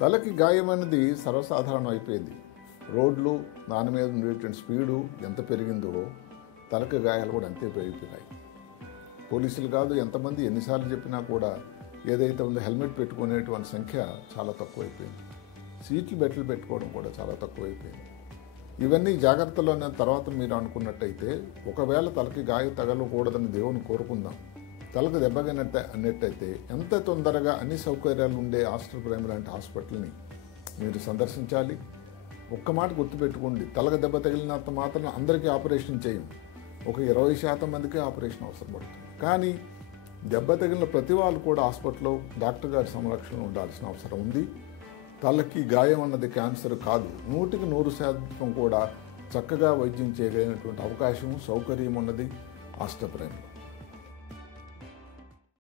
తలకి గాయం అనేది సర్వసాధారణం అయిపోయింది. రోడ్లు, దాని మీద ఉండేటువంటి స్పీడు ఎంత పెరిగిందో తలకి గాయాలు కూడా అంతే పెరిగిపోయినాయి. పోలీసులు కాదు ఎంతమంది ఎన్నిసార్లు చెప్పినా కూడా ఏదైతే ఉందో హెల్మెట్ పెట్టుకునేటువంటి సంఖ్య చాలా తక్కువైపోయింది. సీట్లు బెల్ట్లు పెట్టుకోవడం కూడా చాలా తక్కువైపోయింది. ఇవన్నీ జాగ్రత్తలోనే తర్వాత మీరు అనుకున్నట్టయితే ఒకవేళ తలకి గాయం తగలకూడదని దేవుని కోరుకుందాం. తలకు అన్నట్టయితే ఎంత తొందరగా అన్ని సౌకర్యాలు ఉండే ఆస్టర్ ప్రైమ్ లాంటి హాస్పిటల్ని మీరు సందర్శించాలి. ఒక్క మాట గుర్తుపెట్టుకోండి, తలకు దెబ్బ తగిలినంత మాత్రం అందరికీ ఆపరేషన్ చేయం. ఒక 20% మందికి ఆపరేషన్ అవసరం పడుతుంది. కానీ దెబ్బ తగిలిన ప్రతి వాళ్ళు కూడా హాస్పిటల్లో డాక్టర్ గారి సంరక్షణలో ఉండాల్సిన అవసరం ఉంది. తలకి గాయం అన్నది క్యాన్సర్ కాదు. 100% కూడా చక్కగా వైద్యం చేయగలిగినటువంటి అవకాశం, సౌకర్యం ఉన్నది ఆస్టర్ ప్రైమ్.